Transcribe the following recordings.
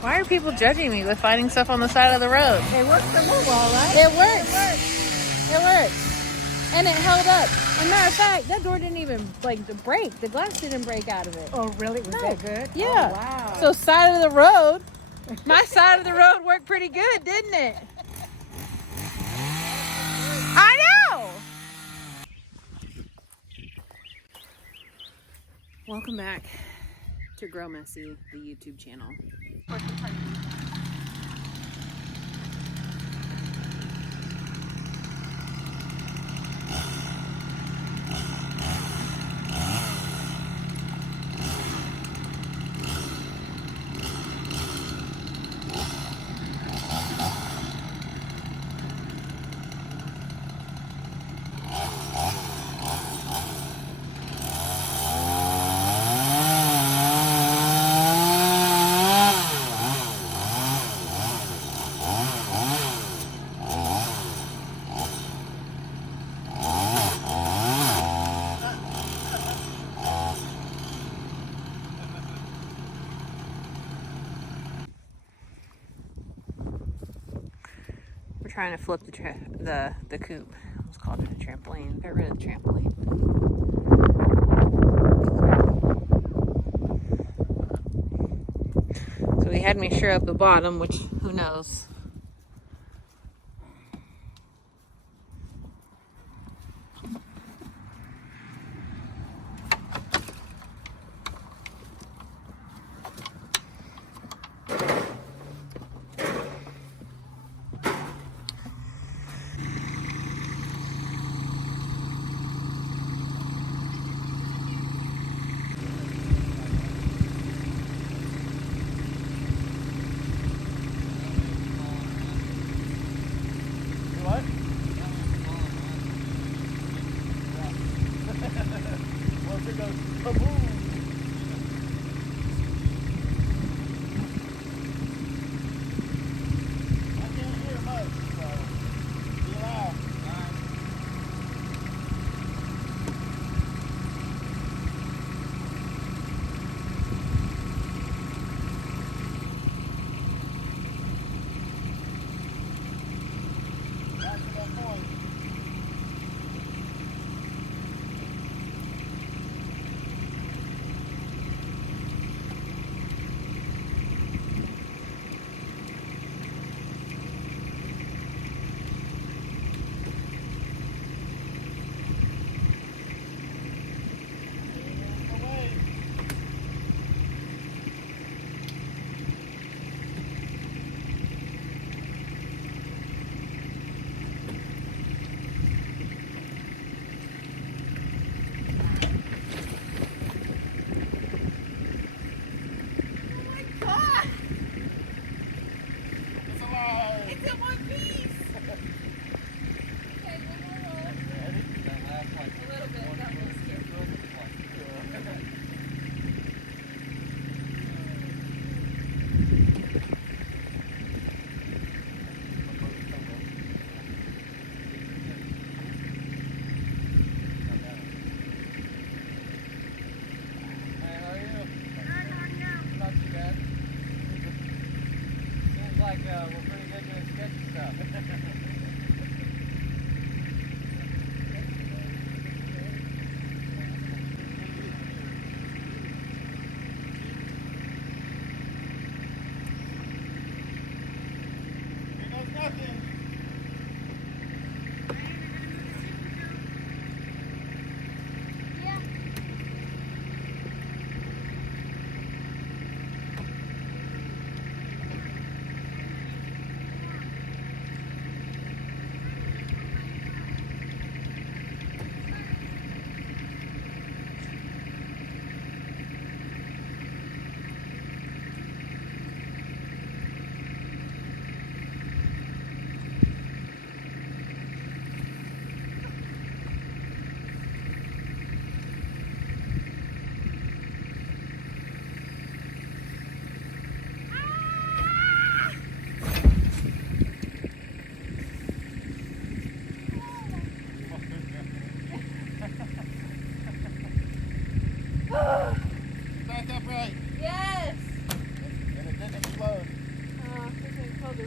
Why are people judging me with finding stuff on the side of the road? It works for a little while, right? It works. It works. And it held up. As a matter of fact, that door didn't even break. The glass didn't break out of it. Oh, really? Was that good? Yeah. Oh, wow. So side of the road, my side of the road worked pretty good, didn't it? I know. Welcome back to Grow Messy, the YouTube channel. We're trying to flip the coop. I almost called it a trampoline. Got rid of the trampoline. So he had me sure up the bottom, which who knows.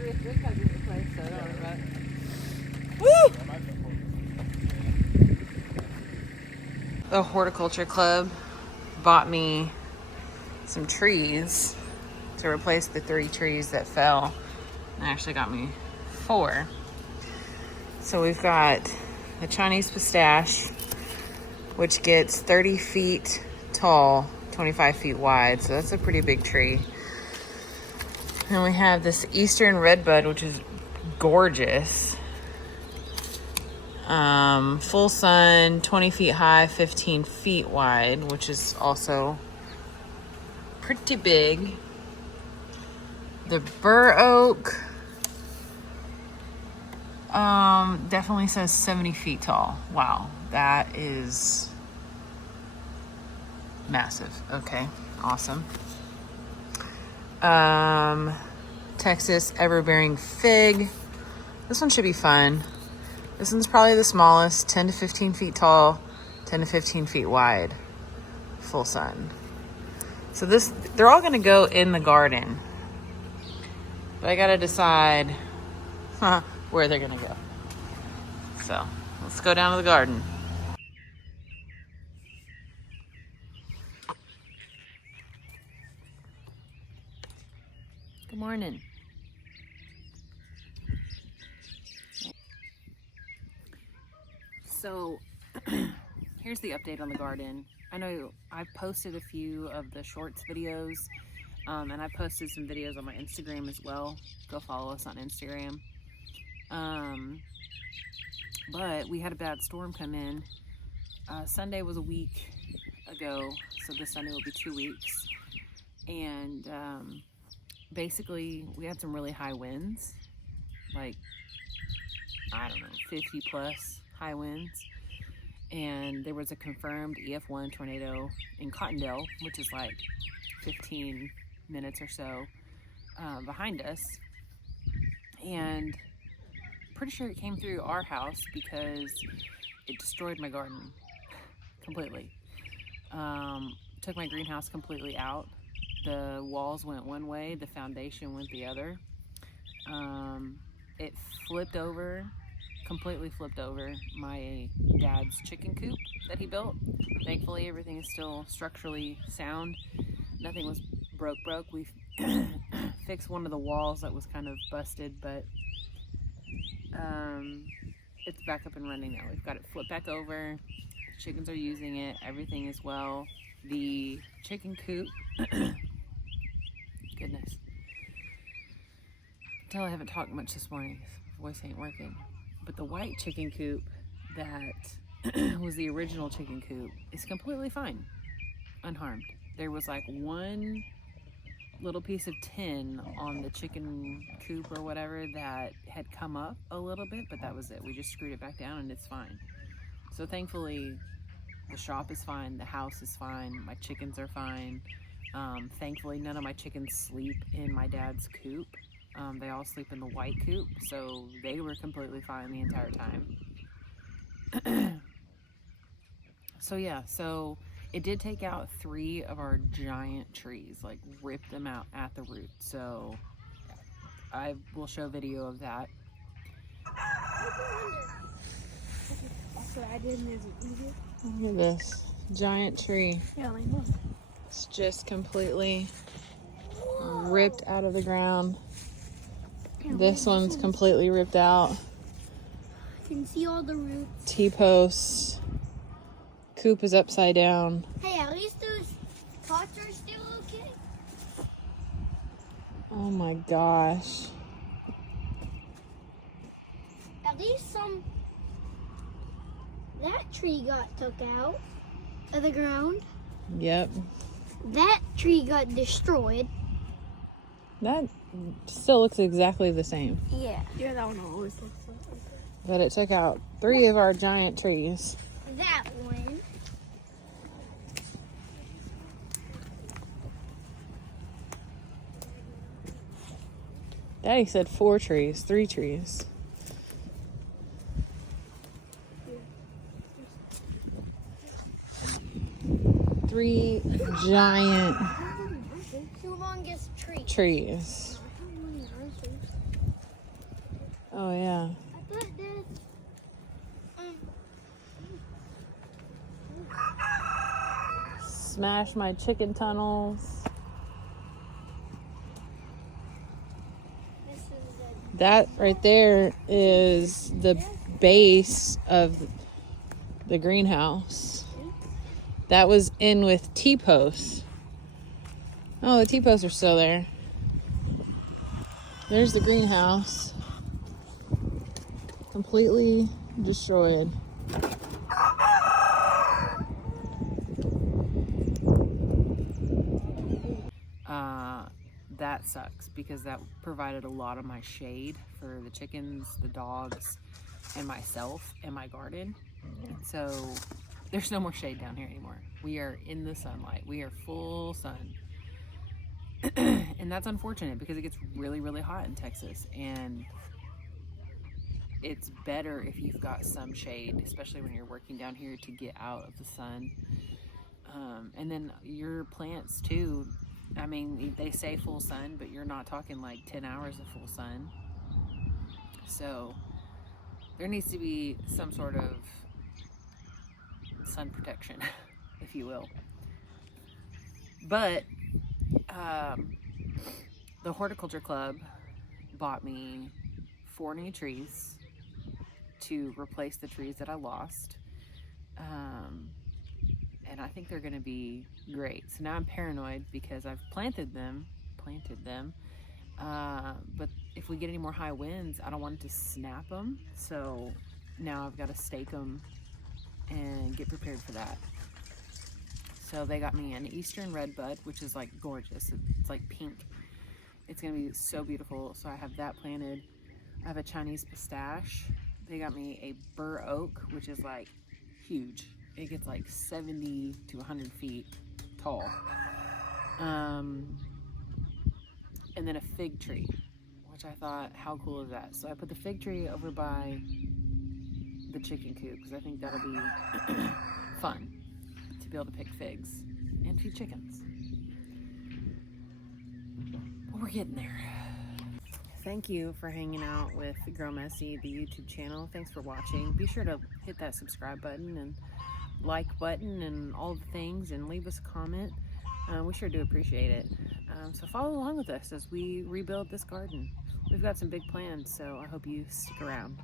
This got to be replaced, so don't worry about it. Woo! The horticulture club bought me some trees to replace the 3 trees that fell. They actually got me 4. So we've got the Chinese pistache, which gets 30 feet tall, 25 feet wide. So that's a pretty big tree. And we have this Eastern redbud, which is gorgeous. Full sun, 20 feet high, 15 feet wide, which is also pretty big. The bur oak definitely says 70 feet tall. Wow, that is massive. Okay, awesome. Texas everbearing fig. This one should be fun. This one's probably the smallest, 10 to 15 feet tall, 10 to 15 feet wide, full sun. So they're all gonna go in the garden, but I gotta decide where they're gonna go. So let's go down to the garden. Good morning. So here's the update on the garden. I know I've posted a few of the shorts videos, and I posted some videos on my Instagram as well. Go follow us on Instagram. But we had a bad storm come in. Sunday was a week ago, so this Sunday will be 2 weeks. And basically we had some really high winds, like, I don't know, 50 plus high winds. And there was a confirmed EF1 tornado in Cottondale, which is like 15 minutes or so behind us. And pretty sure it came through our house because it destroyed my garden completely. Took my greenhouse completely out. The walls went one way, the foundation went the other. It flipped over, completely flipped over my dad's chicken coop that he built. Thankfully, everything is still structurally sound. Nothing was broke. We fixed one of the walls that was kind of busted, but it's back up and running now. We've got it flipped back over. Chickens are using it. Everything is well. The chicken coop, goodness. Tell I haven't talked much this morning. Voice ain't working. But the white chicken coop that was the original chicken coop is completely fine, unharmed. There was like one little piece of tin on the chicken coop or whatever that had come up a little bit, but that was it. We just screwed it back down and it's fine. So thankfully the shop is fine, the house is fine, my chickens are fine. Thankfully none of my chickens sleep in my dad's coop. They all sleep in the white coop, so they were completely fine the entire time. So yeah, so it did take out 3 of our giant trees, like ripped them out at the root. So I will show video of that. Look at this giant tree. Yeah, I know. It's just completely ripped out of the ground. This one's completely ripped out. I can see all the roots. T-posts. Coop is upside down. Hey, at least those pots are still okay. Oh my gosh. At least that tree got took out of the ground. Yep. That tree got destroyed. That still looks exactly the same. Yeah. Yeah, that one always looks like that. But it took out 3 of our giant trees. That one. Daddy said 4 trees, 3 trees. Three giant Humongous tree. trees. Oh, yeah. I thought there's Smash my chicken tunnels. this is That right there is the base of the greenhouse. That was in with T-posts. Oh, the T-posts are still there. There's the greenhouse. Completely destroyed. That sucks because that provided a lot of my shade for the chickens, the dogs, and myself and my garden. So there's no more shade down here anymore. We are in the sunlight. We are full sun. And that's unfortunate because it gets really, really hot in Texas. And it's better if you've got some shade, especially when you're working down here, to get out of the sun. And then your plants too. I mean, they say full sun, but you're not talking like 10 hours of full sun. So there needs to be some sort of sun protection, if you will. But the horticulture club bought me 4 new trees to replace the trees that I lost. And I think they're going to be great. So now I'm paranoid because I've planted them. But if we get any more high winds, I don't want it to snap them. So now I've got to stake them and get prepared for that. So they got me an Eastern Redbud, which is like gorgeous. It's like pink. It's going to be so beautiful. So I have that planted. I have a Chinese pistache. They got me a bur oak, which is like huge. It gets like 70 to 100 feet tall. And then a fig tree, which I thought, how cool is that? So I put the fig tree over by the chicken coop because I think that'll be fun to be able to pick figs and feed chickens. But we're getting there. Thank you for hanging out with Grow Messy, the YouTube channel. Thanks for watching. Be sure to hit that subscribe button and like button and all the things, and leave us a comment. We sure do appreciate it. So follow along with us as we rebuild this garden. We've got some big plans, so I hope you stick around.